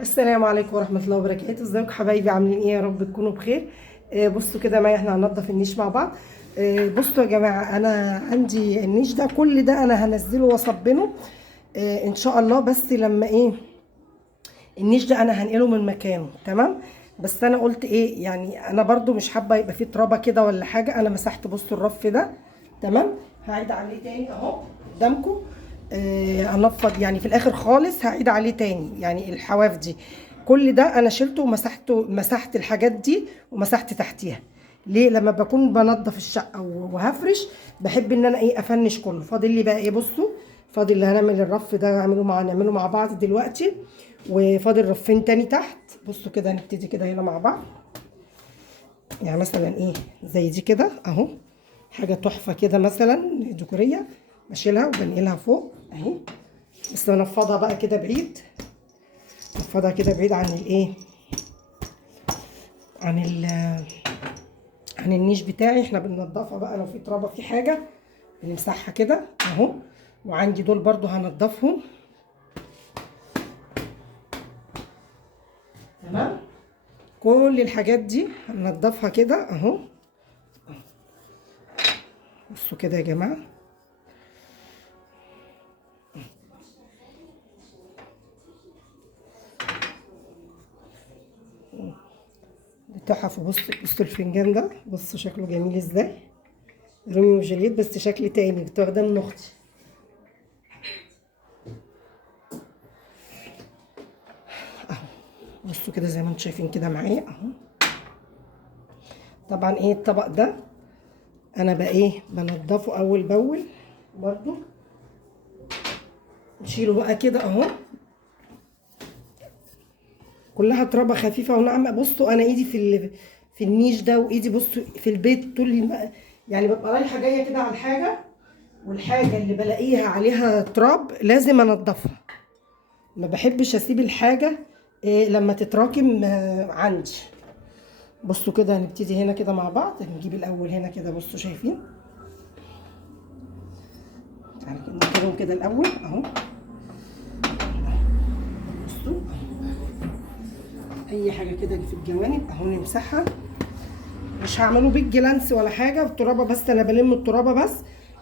السلام عليكم ورحمة الله وبركاته. ازيكم حبايبي؟ عاملين ايه؟ يا رب تكونوا بخير. بصوا كده معايا، احنا هننضف النيش مع بعض. بصوا يا جماعة، انا عندي النيش ده، كل ده انا هنزله واصبنه ان شاء الله. بس لما ايه، النيش ده انا هنقله من مكانه، تمام. بس انا قلت ايه، يعني انا برضو مش حابة يبقى فيه ترابة كده ولا حاجة. انا مسحت، بصوا الرف ده، تمام. هعيد عليه تاني اهو قدامكم. انفض يعني في الاخر خالص، هعيد عليه تاني. يعني الحواف دي كل ده انا شلته ومسحته، مسحت الحاجات دي ومسحت تحتيها. ليه؟ لما بكون بنضف الشقه وهفرش، بحب ان انا ايه، افنش كله. فاضل لي بقى ايه، بصوا، فاضل اللي هنعمل الرف ده، نعمله مع بعض دلوقتي. وفاضل رفين تاني تحت. بصوا كده، نبتدي كده هنا مع بعض. يعني مثلا ايه، زي دي كده اهو، حاجه تحفه كده مثلا ديكوريه، بشيلها وبنقلها فوق اهي. بس بنفضها بقى كده بعيد، بنفضها كده بعيد عن الايه، عن ال عن النيش بتاعي. احنا بننضفها بقى لو في ترابه في حاجه، بنمسحها كده اهو. وعندي دول برضو هنضفهم، تمام. كل الحاجات دي هننضفها كده اهو. بصوا كده يا جماعه، تحف. بصوا الفنجان ده، بصوا شكله جميل ازاي، روميو وجولييت، بس شكل تاني، كنت واخداه من اختي. بصوا كده زي ما انتم شايفين كده معايا اهو. طبعا ايه الطبق ده، انا بقى ايه، بنضفه اول باول برضو. نشيله بقى كده اهو، كلها ترابه خفيفه وناعمه. بصوا انا ايدي في النيش ده، وايدي بصوا في البيت طول يعني ببقى رايحه جايه كده على الحاجه، والحاجه اللي بلاقيها عليها تراب لازم انضفها. ما بحبش اسيب الحاجه إيه لما تتراكم عندي. بصوا كده هنبتدي هنا كده مع بعض. هنجيب الاول هنا كده، بصوا شايفين، تعالوا نكتبهم كده الاول اهو. بصوا، اي حاجه كده في الجوانب اهو نمسحها. مش هعمله بالجلانس ولا حاجه، الترابه بس، انا بلم الترابه بس،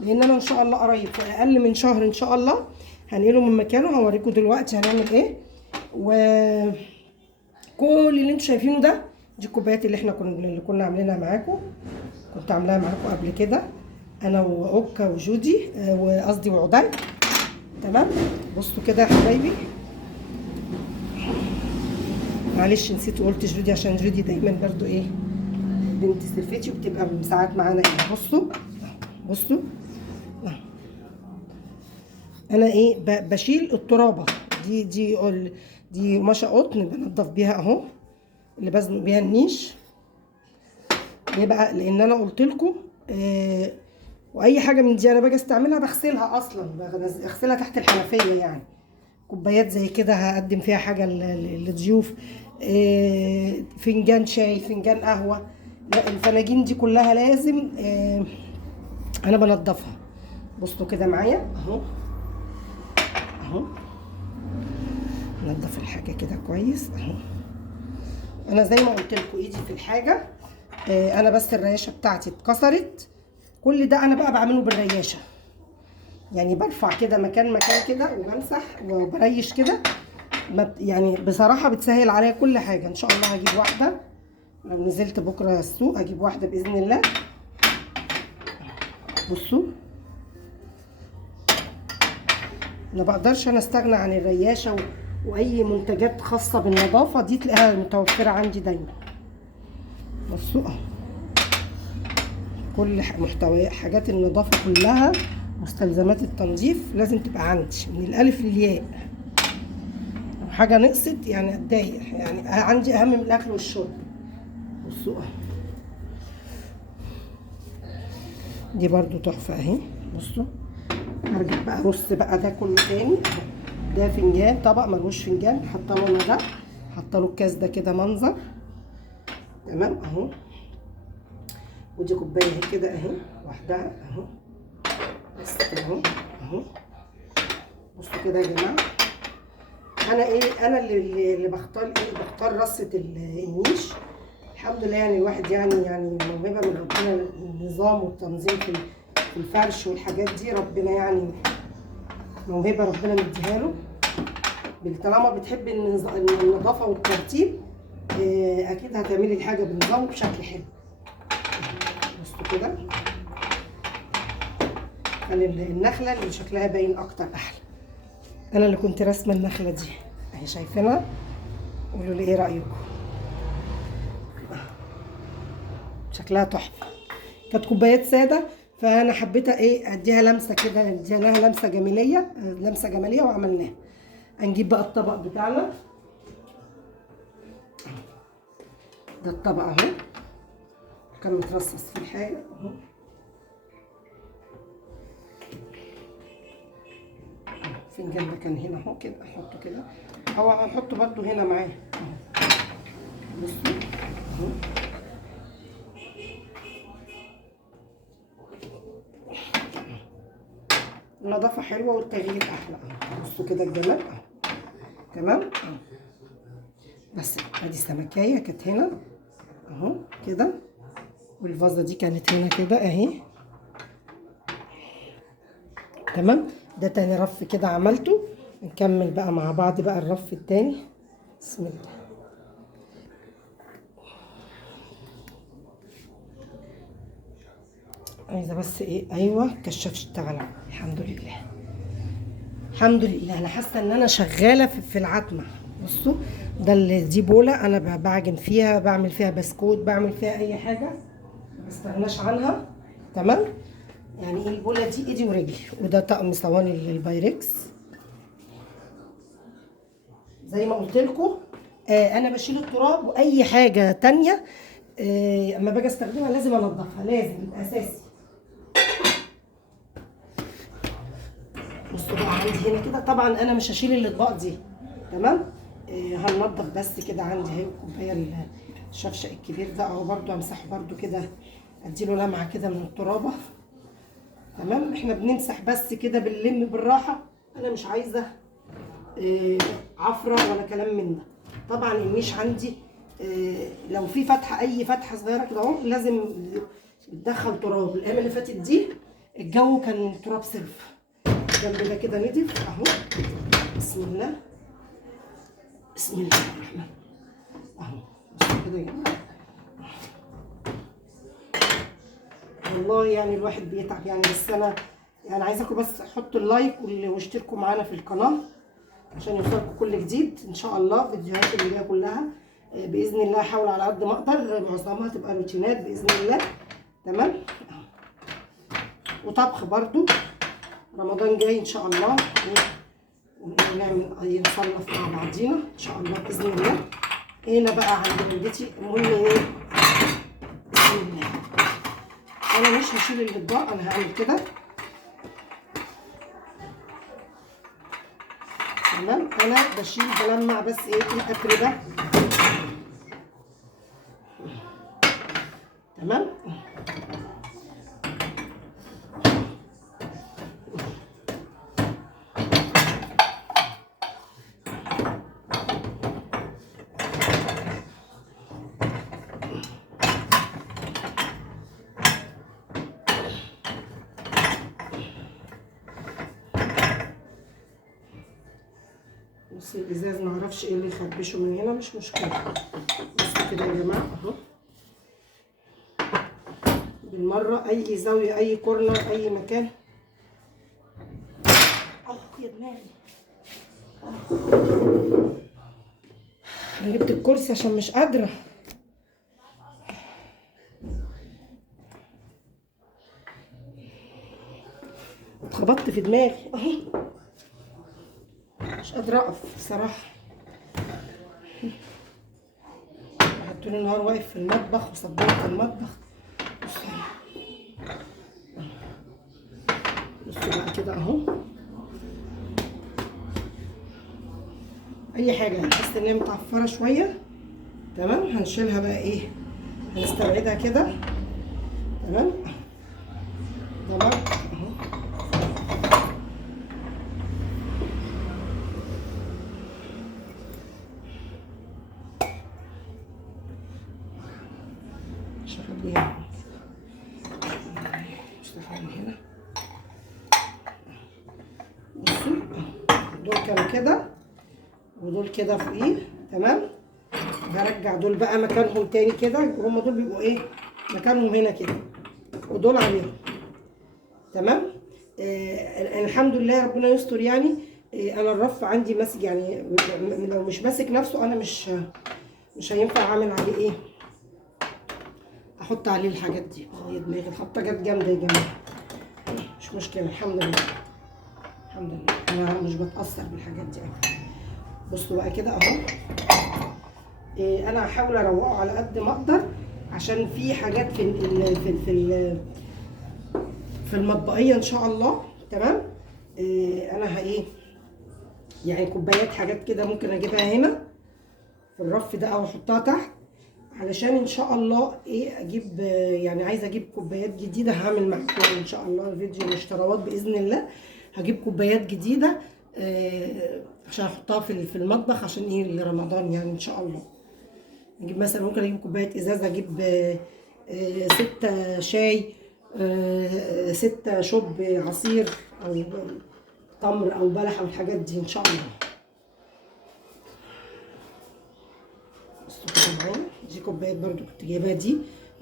لان انا ان شاء الله قريب، في اقل من شهر ان شاء الله هنقله من مكانه. هوريكم دلوقتي هنعمل ايه. وكل اللي انتوا شايفينه ده، دي الكوبايات اللي كنا عاملينها معاكم، كنت عاملاها معاكم قبل كده انا واوكا وجودي، وقصدي وعدي، تمام. بصوا كده يا حبايبي، معلش نسيت وقلت جودي، عشان جودي دايما برضو ايه، بنت سلفتي، وبتبقى ساعات معانا هنا. بصوا، بصوا انا ايه، بشيل الترابه دي قماشه قطن بنضف بيها اهو، اللي بزنق بيها النيش. ليه بقى؟ لان انا قلت لكم واي حاجه من دي انا باجي استعملها بغسلها اصلا، بغسلها تحت الحنفيه. يعني كوبايات زي كده هقدم فيها حاجه للضيوف، فنجان شاي، فنجان قهوه، لا الفناجين دي كلها لازم انا بنضفها. بصوا كده معايا اهو، اهو نضف الحاجه كده كويس اهو. انا زي ما قلت لكم ايدي في الحاجه، انا بس الرياشه بتاعتي اتكسرت. كل ده انا بقى بعمله بالرياشه، يعني برفع كده مكان مكان كده وبمسح وبريش كده. يعني بصراحه بتسهل عليا كل حاجه. ان شاء الله هجيب واحده، لو نزلت بكره السوق هجيب واحده باذن الله. بصوا، ما بقدرش انا استغنى عن الرياشه واي منتجات خاصه بالنظافه دي تلاقيها متوفره عندي دايما. بصوا كل محتوى حاجات النظافه كلها، مستلزمات التنظيف لازم تبقى عندي من الالف للياء. لو حاجه نقصت يعني اتضايق، يعني عندي اهم من الاكل والشرب. بصوا دي برضو تحفه اهي. بصوا، هرجع بقى ارص بقى ده كله تاني. ده فنجان، طبق ملوش فنجان، حاطه له انا ده، حاطه له الكاس ده كده منظر، تمام اهو. ودي كوبايه اهي كده اهي لوحدها اهو، بس كده اهو اهو. بصوا كده يا جماعه، انا ايه، انا اللي بختار ايه، بختار رصه النيش. الحمد لله يعني الواحد يعني موهبه من ربنا، النظام والتنظيم في الفرش والحاجات دي، ربنا يعني موهبه ربنا مديها له. طالما بتحب النظافه والترتيب اكيد هتعملي الحاجه بنظام وبشكل حلو. بصوا كده، كان النخله اللي شكلها باين اكتر احلى. انا اللي كنت راسمه النخله دي اهي، شايفينها؟ قولوا لي ايه رايكم. شكلها تحفه. كانت كوبايات ساده، فانا حبيت ايه اديها لمسه كده، اديها لها لمسه جماليه، لمسه جماليه وعملناها. هنجيب بقى الطبق بتاعنا. ده الطبق اهو، كان مترصص في الحاجه اهو. الفنجان ده كان هنا اهو كده، احطه كده او هنحطه برده هنا معاه اهو. بصوا اهو، النظافه حلوه والتغيير احلى اهو. بصوا كده الجمال اهو، تمام اهو. بس ادي السمكايه كانت هنا اهو كده، والفازه دي كانت هنا كده اهي، تمام. ده تاني رف كده عملته. نكمل بقى مع بعض بقى الرف التاني. بسم الله. عايزه بس ايه، ايوه الكشاف اشتغل الحمد لله. الحمد لله، انا حاسه ان انا شغاله في العتمه. بصوا ده اللي دي بوله انا بعجن فيها، بعمل فيها بسكوت، بعمل فيها اي حاجه ما بستغناش عنها، تمام. يعني ايه البوله دي، ايدي ورجلي. وده طقم صواني البايركس زي ما قلت لكم. انا بشيل التراب واي حاجه تانية اما باجي استخدمها لازم انضفها، لازم اساسي. بصوا بقى عندي هنا كده، طبعا انا مش هشيل الاطباق دي، تمام. هننضف بس كده. عندي اهي الكوبايه الشفشق الكبير ده اهو، برده امسحه برده كده، اديله لمعه كده من الترابه، تمام. احنا بنمسح بس كده، بنلم بالراحه. انا مش عايزه عفره ولا كلام من ده. طبعا النيش عندي لو في فتحه، اي فتحه صغيره كده اهو، لازم تدخل تراب. الايام اللي فاتت دي الجو كان تراب صرف. الجنب ده كده نضف اهو. بسم الله، بسم الله الرحمن اهو. بس كده يا جماعه، والله يعني الواحد بيتعب يعني. بس انا يعني عايزاكم بس حطوا اللايك واشتركوا معانا في القناه عشان يوصلكم كل جديد ان شاء الله. فيديوهات اللي جايه كلها باذن الله هحاول على قد ما اقدر معظمها تبقى روتينات باذن الله، تمام. وطبخ برضو، رمضان جاي ان شاء الله، ونعمل نصنف مع بعضينا ان شاء الله باذن الله. هنا بقى عند والدتي، المهم ايه، بسم الله. انا مش هشيل الاطباق، انا هعمل كده، تمام. انا بشيل بلمع بس ايه الاتربه، تمام. بص الازاز معرفش ايه اللي يخربشه من هنا، مش مشكله. بس كده يا جماعه اهو، بالمره اي زاويه، اي كورنر، اي مكان. يا دماغي، انا جبت الكرسي عشان مش قادره. اتخبطت في دماغي اهو، مش قادره اقف بصراحه. طول النهار واقف في المطبخ وصبرت في المطبخ. بصوا بقى كده اهو، اي حاجه حاسه ان هي متعفره شويه، تمام. هنشيلها بقى ايه، هنستبعدها كده، تمام. ده بقى اهو، دي هنا اشتغل من هنا. بصوا دول كانوا كده ودول كده فوقيه، تمام. هرجع دول بقى مكانهم تاني كده، هما دول بيبقوا ايه مكانهم هنا كده، ودول عليهم، تمام. الحمد لله ربنا يستر يعني. انا الرف عندي ماسك يعني، لو مش ماسك نفسه انا مش هينفع اعمل عليه ايه، احط عليه الحاجات دي. يا دماغي الخبطه جت جامده يا جماعه، مش مشكله الحمد لله، الحمد لله انا مش بتاثر بالحاجات دي أوي. بصوا بقى كده اهو. انا هحاول اروقه على قد ما اقدر، عشان في حاجات في المطبقيه ان شاء الله، تمام. انا ايه يعني كوبايات حاجات كده ممكن اجيبها هنا في الرف ده او احطها تحت، علشان ان شاء الله ايه اجيب يعني عايزه اجيب كوبايات جديده. هعمل معاكم ان شاء الله فيديو الاشتراوات باذن الله. هجيب كوبايات جديده عشان احطها في المطبخ، عشان ايه لرمضان يعني ان شاء الله. اجيب مثلا ممكن اجيب كوبايه ازازه، اجيب 6 شاي، 6 شوب عصير او تمر او بلح او الحاجات دي ان شاء الله. بصوا كده معايا، دي كوبايات برضو كنت جايباها،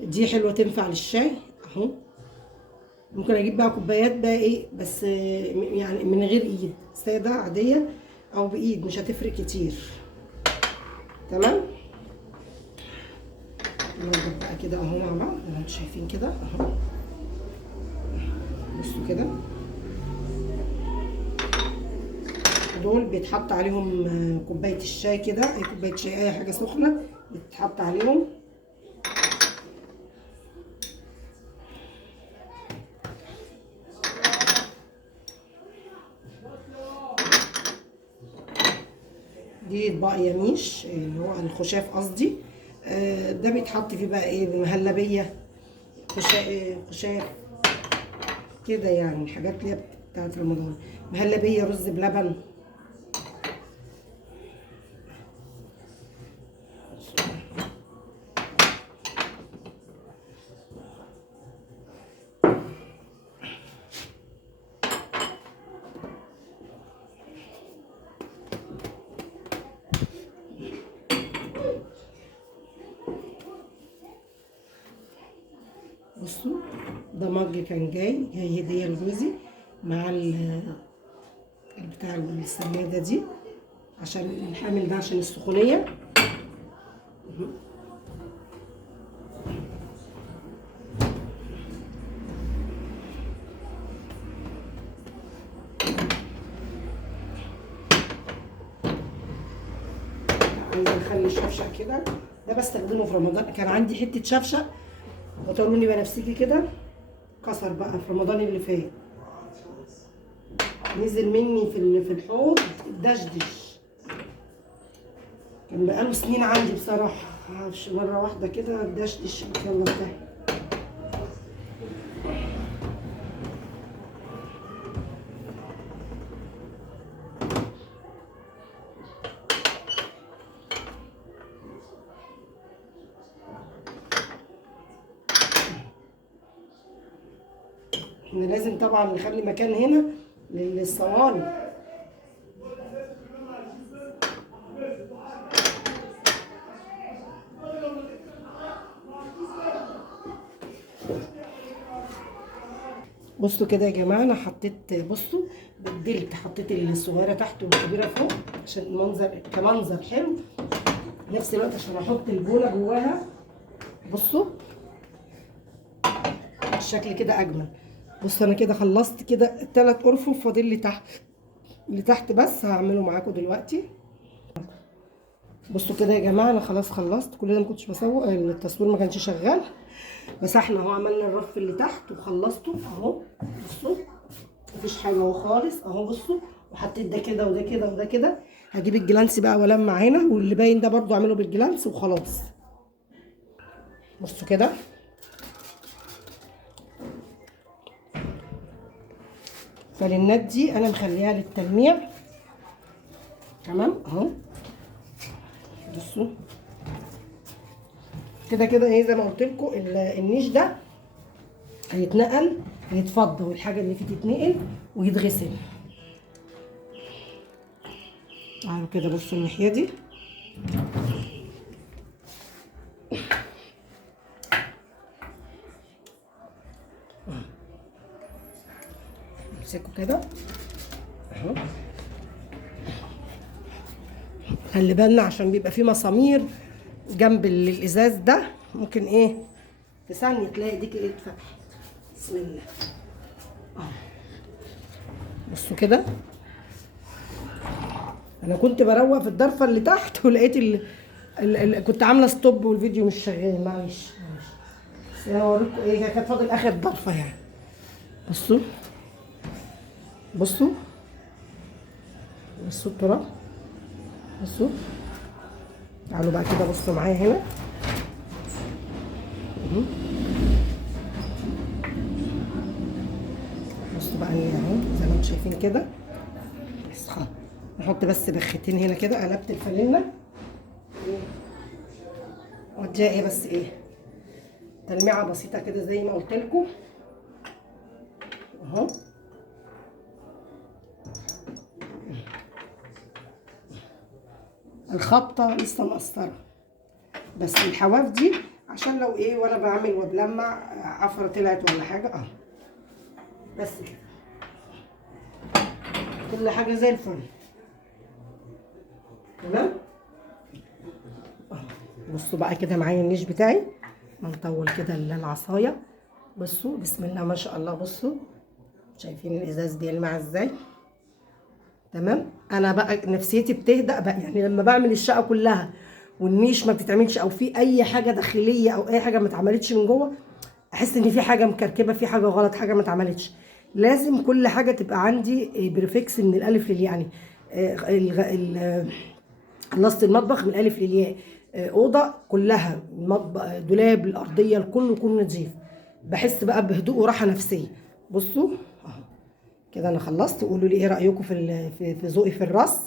دي حلوه تنفع للشاي اهو. ممكن اجيب بقى كوبايات بقى ايه بس يعني من غير ايد، ساده عاديه او بايد مش هتفرق كتير، تمام. نضرب بقى كده اهو مع بعض زي ما انتم شايفين كده اهو. بصوا كده دول بيتحط عليهم كوبايه الشاي كده، اي كوبايه شاي اي حاجه سخنه بتتحط عليهم. دي اطباق يميش اللي هو الخشاف قصدي، ده بيتحط فيه بقى ايه مهلبيه، خشاف كده يعني، الحاجات اللي هي بتاعت رمضان، مهلبيه، رز بلبن. بصوا ده مج كان جاي هديه لجوزي مع بتاع السماده دي، عشان الحامل ده عشان السخونيه. عايزه نخلي الشفشق كده، ده بستخدمه في رمضان. كان عندي حته شفشق وطروني بنفسجي كده، كسر بقى في رمضان اللي فات، نزل مني في الحوض دشدش، كان بقاله سنين عندي بصراحه، معرفش مره واحده كده دشدش يلا انتهى. احنا لازم طبعا نخلي مكان هنا للصواني. بصوا كده يا جماعه، انا حطيت، بصوا بدلت، حطيت الصغيره تحت والكبيره فوق عشان المنظر كمنظر حلو، في نفس الوقت عشان احط البوله جواها. بصوا الشكل كده اجمل. بصوا انا كده خلصت كده ال3 ارفف، فاضل لي تحت اللي تحت بس هعمله معاكم دلوقتي. بصوا كده يا جماعه انا خلاص خلصت كل ده، ما كنتش بسوق، التصوير ما كانش شغال، مسحنا اهو، عملنا الرف اللي تحت وخلصته اهو. بصوا مفيش حاجه اهو خالص اهو. بصوا وحطيت ده كده وده كده وده كده. هجيب الجلانس بقى والمع هنا، واللي باين ده برضو اعمله بالجلانس وخلاص. بصوا كده فالنات دي انا مخليها للتلميع، تمام اهو. بصوا كده كده ايه زي ما قلت لكم النيش ده هيتنقل، يتفضى، والحاجه اللي فيه تتنقل ويتغسل. تعالوا كده بصوا الناحيه دي. امسكوا كده اهو. خلي بالنا عشان بيبقى فيه مسامير جنب الازاز ده، ممكن ايه في ثانيه تلاقي ايديك ايه اتفتحت. بسم الله اهو. بصوا كده، انا كنت بروق في الضرفه اللي تحت ولقيت كنت عامله ستوب والفيديو مش شغال، معلش بس انا هوريكم ايه كانت فاضل اخر ضرفه يعني. بصوا بصوا بصوا التراب، بصوا. تعالوا بقى كده بصوا معايا هنا بصوا بقى اهو زي ما انتم شايفين كده. بس خلاص نحط بس بختين هنا كده. قلبت الفانيلا واديها ايه بس ايه تلميعه بسيطه كده زي ما قلت لكم اهو. الخبطه لسه مقصره، بس الحواف دي عشان لو ايه وانا بعمل وبلمع عفره طلعت ولا حاجه اهو. بس كده كل حاجه زي الفل تمام. بصوا بقى كده معايا النيش بتاعي، هنطول كده العصايه. بصوا بسم الله ما شاء الله. بصوا شايفين الازاز بيلمع ازاي؟ تمام. انا بقى نفسيتي بتهدأ بقى يعني لما بعمل الشقه كلها والنيش ما بتتعملش، او في اي حاجه داخليه او اي حاجه ما اتعملتش من جوه، احس ان في حاجه مكركبه، في حاجه غلط، حاجه ما اتعملتش. لازم كل حاجه تبقى عندي بريفكس من الالف للياء، يعني خلصت المطبخ من الالف للياء، اوضه كلها، المطبخ، دولاب، الارضيه، الكل يكون نظيف. بحس بقى بهدوء وراحه نفسيه. بصوا اهو كده انا خلصت. قولوا لي ايه رايكم في ذوقي في الرص.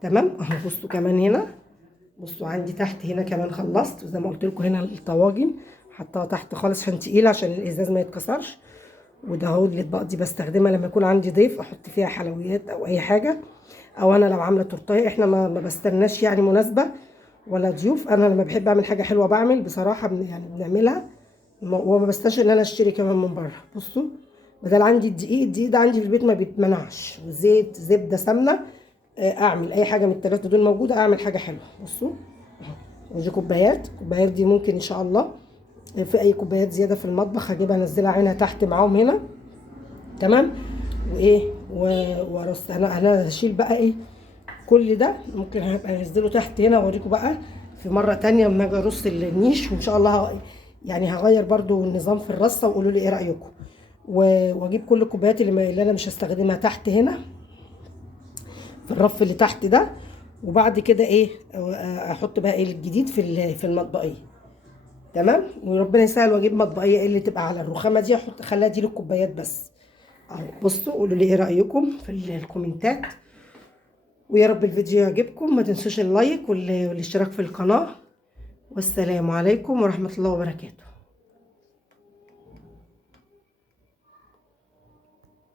تمام اهو. بصوا كمان هنا، بصوا عندي تحت هنا كمان خلصت. وزي ما قلت لكم هنا الطواجن حطها تحت خالص عشان تقيله عشان الازاز ما يتكسرش. وده اهو الاطباق دي بستخدمها لما يكون عندي ضيف احط فيها حلويات او اي حاجه، او انا لو عامله تورتايه. احنا ما بستناش يعني مناسبه ولا ضيوف. انا لما بحب اعمل حاجه حلوه بعمل بصراحه، يعني بنعملها وما بستناش ان انا اشتري كمان من بره. بصوا بدل عندي الدقيق ده عندي في البيت ما بيتمنعش، وزيت، زبده، سمنه، اعمل اي حاجه من الثلاثه دول موجوده، اعمل حاجه حلوه. بصوا ودي كوبايات دي ممكن ان شاء الله في اي كوبايات زياده في المطبخ هجيبها انزلها عينها تحت معاهم هنا. تمام. وايه وارص. انا هشيل بقى ايه كل ده، ممكن هبقى انزله تحت هنا واوريكم بقى في مره تانية لما اجي ارص النيش. وان شاء الله يعني هغير برضو النظام في الرصه، وقولوا لي ايه رايكم. واجيب كل الكوبايات اللي انا مش هستخدمها تحت هنا في الرف اللي تحت ده. وبعد كده ايه احط بقى ايه الجديد في المطبقيه. تمام. وربنا يسهل واجيب مطبقيه ايه اللي تبقى على الرخامه دي، احط خليها دي للكوبايات بس اهو. بصوا قولوا لي ايه رايكم في الكومنتات. ويا رب الفيديو يعجبكم. ما تنسوش اللايك والاشتراك في القناه. والسلام عليكم ورحمه الله وبركاته.